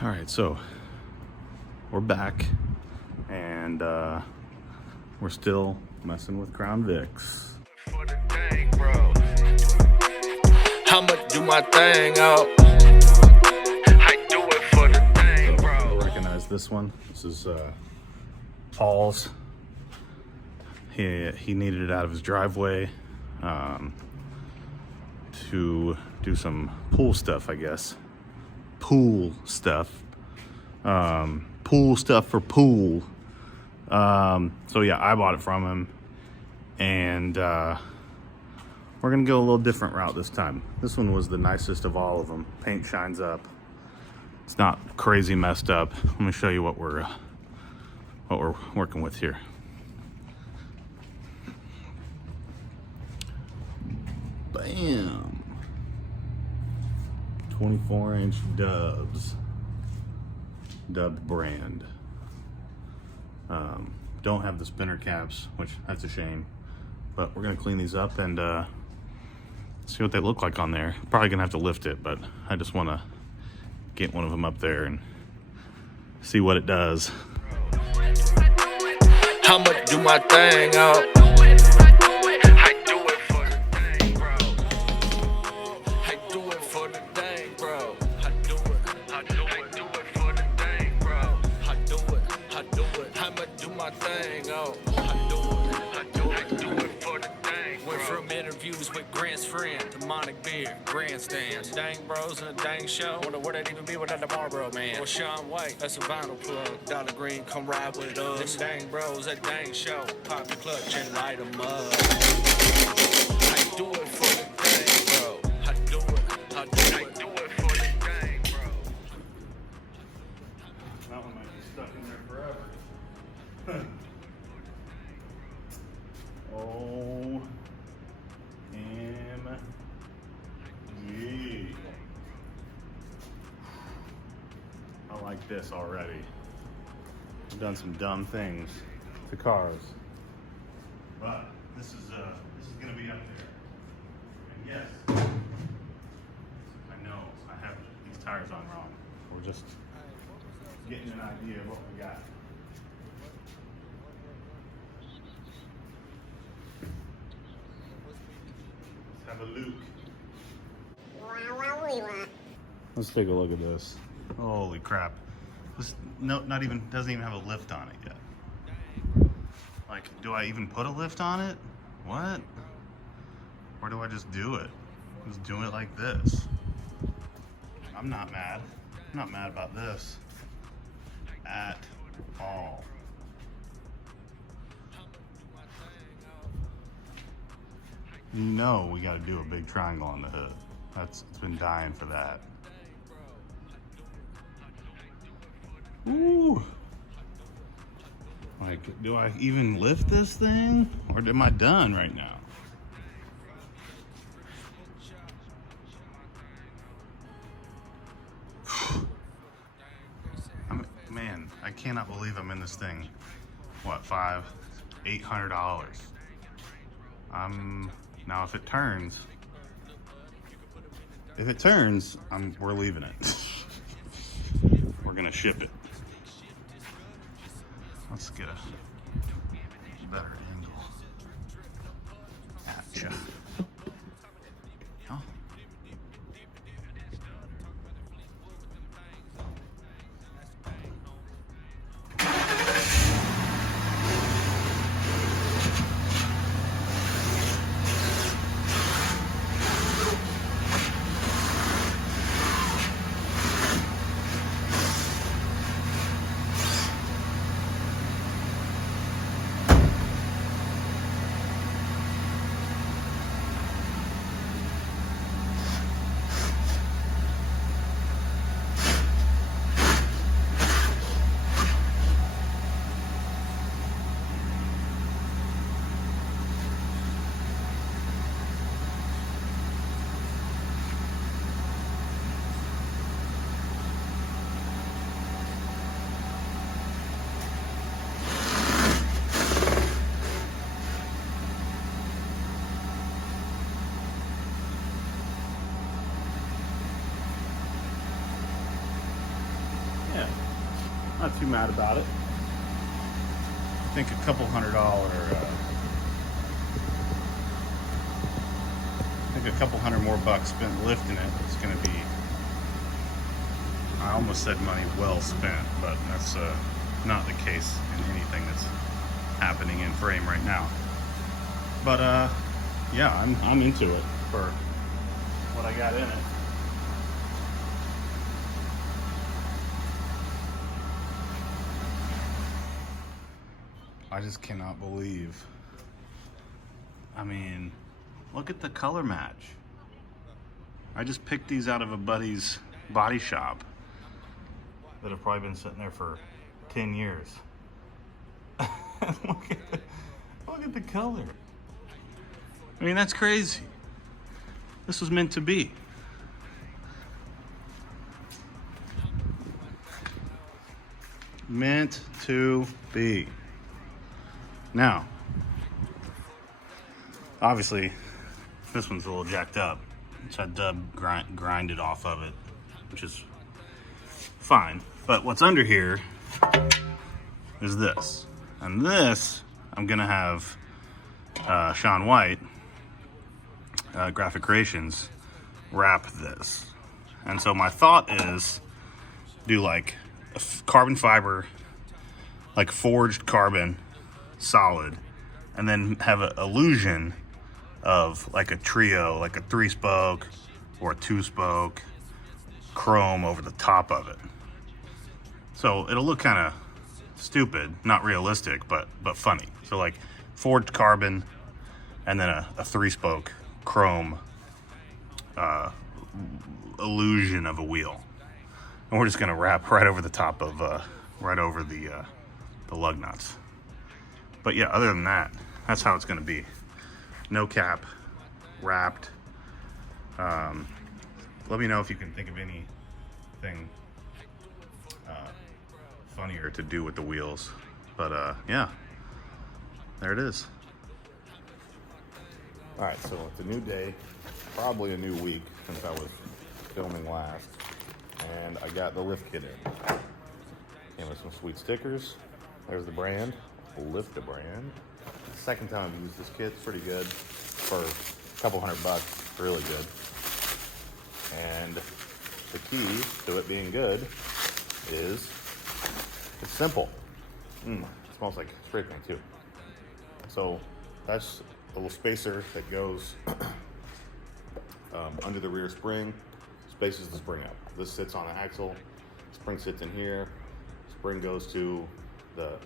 All right, so we're back, and we're still messing with Crown Vics. For the dang, bro. I'ma do my thing out. I do it for the dang, bro. You'll recognize this one. This is Paul's. He needed it out of his driveway to do some pool stuff, I guess. Pool stuff for pool. So yeah, I bought it from him, and we're gonna go a little different route this time. This one was the nicest of all of them. Paint shines up. It's not crazy messed up. Let me show you what we're working with here. Bam. 24-inch Dubs. Dubbed brand. Don't have the spinner caps, which that's a shame. But we're gonna clean these up and see what they look like on there. Probably gonna have to lift it, but I just wanna get one of them up there and see what it does. I'ma do my thing out. With Grant's friend, demonic beer, grandstands, DangBros and a dang show. Wonder where they'd even be without the Marlboro man. Or Sean White, that's a vinyl plug. Dollar Green, come ride with us. Them DangBros, that dang show. Pop the clutch and light 'em up. I do it for the dang, bro. I do it for the dang, bro. That one might be stuck in there forever. Oh. I like this already. I've done some dumb things to cars, but this is gonna be up there. And yes, I know I have these tires on wrong. We're just getting an idea of what we got. Have a look. Let's take a look at this. Holy crap! This doesn't even have a lift on it yet. Like, do I even put a lift on it? What? Or do I just do it? Just do it like this. I'm not mad. I'm not mad about this at all. No, we got to do a big triangle on the hood. It's been dying for that. Ooh. Like, do I even lift this thing? Or am I done right now? Man, I cannot believe I'm in this thing. What, $800? Now if it turns, we're leaving it. We're gonna ship it. Let's get a better angle. Gotcha. Oh. Not too mad about it. I think a couple $100. I think a couple $100 more bucks spent lifting it. It's going to be. I almost said money well spent, but that's not the case in anything that's happening in frame right now. But yeah, I'm into it for what I got in it. I just cannot believe. I mean, look at the color match. I just picked these out of a buddy's body shop that have probably been sitting there for 10 years. look at the color. I mean, that's crazy. This was meant to be. Meant to be. Now, obviously, this one's a little jacked up. So I grinded off of it, which is fine. But what's under here is this. And this, I'm gonna have Sean White, Graphic Creations, wrap this. And so my thought is do like a carbon fiber, like forged carbon, solid, and then have an illusion of like a trio, like a 3-spoke or a 2-spoke chrome over the top of it. So it'll look kind of stupid, not realistic, but funny. So like forged carbon and then a 3-spoke chrome illusion of a wheel. And we're just gonna wrap right over the top of right over the lug nuts. But yeah, other than that, that's how it's gonna be. No cap, wrapped. Let me know if you can think of anything funnier to do with the wheels. But yeah, there it is. All right, so it's a new day, probably a new week since I was filming last, and I got the lift kit in. Came with some sweet stickers. There's the brand, Lift the brand. Second time I've used this kit. It's pretty good for a couple $100, really good. And the key to it being good is it's simple. It smells like spray paint too. So that's a little spacer that goes under the rear spring, spaces the spring up. This sits on an axle, spring sits in here, spring goes to the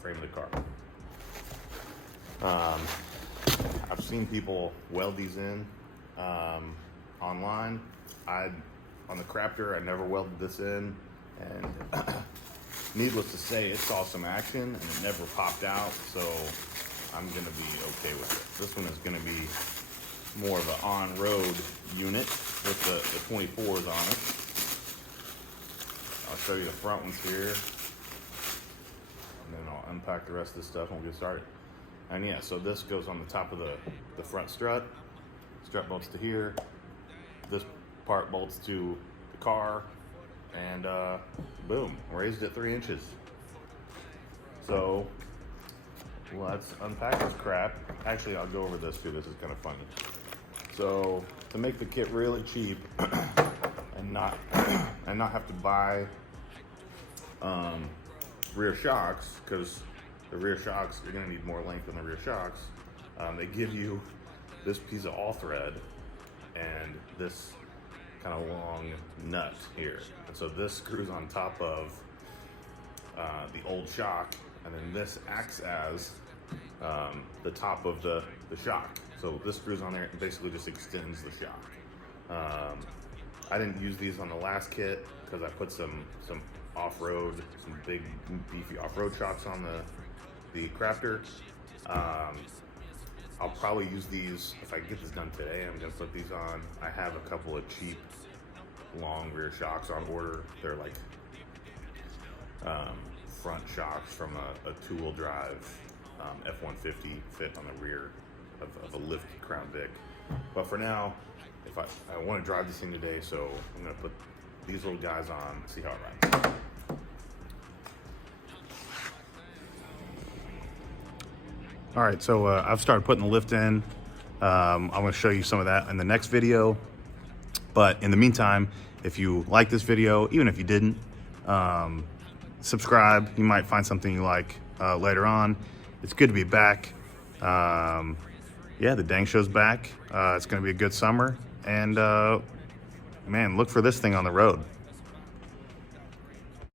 frame of the car. I've seen people weld these in online. On the Crafter, I never welded this in, and needless to say, it saw some action and it never popped out, so I'm gonna be okay with it. This one is gonna be more of an on-road unit with the 24s on it. I'll show you the front ones here, and then I'll unpack the rest of this stuff and we'll get started. And yeah, so this goes on the top of the front strut. Strut bolts to here. This part bolts to the car, and boom, raised it 3 inches. So let's unpack this crap. Actually, I'll go over this too. This is kind of funny. So to make the kit really cheap and not have to buy rear shocks, because the rear shocks, you're gonna need more length than the rear shocks. They give you this piece of all thread and this kind of long nut here. And so this screws on top of the old shock, and then this acts as the top of the shock. So this screws on there and basically just extends the shock. I didn't use these on the last kit because I put some off-road, some big beefy off-road shocks on the Crafter. I'll probably use these, if I get this done today, I'm gonna put these on. I have a couple of cheap long rear shocks on order. They're like front shocks from a two-wheel drive F-150 fit on the rear of a lift Crown Vic. But for now, if I want to drive this thing today, so I'm gonna put these little guys on, see how it rides. All right, so I've started putting the lift in. I'm gonna show you some of that in the next video. But in the meantime, if you like this video, even if you didn't, subscribe. You might find something you like later on. It's good to be back. Yeah, the Dang Show's back. It's gonna be a good summer. And man, look for this thing on the road.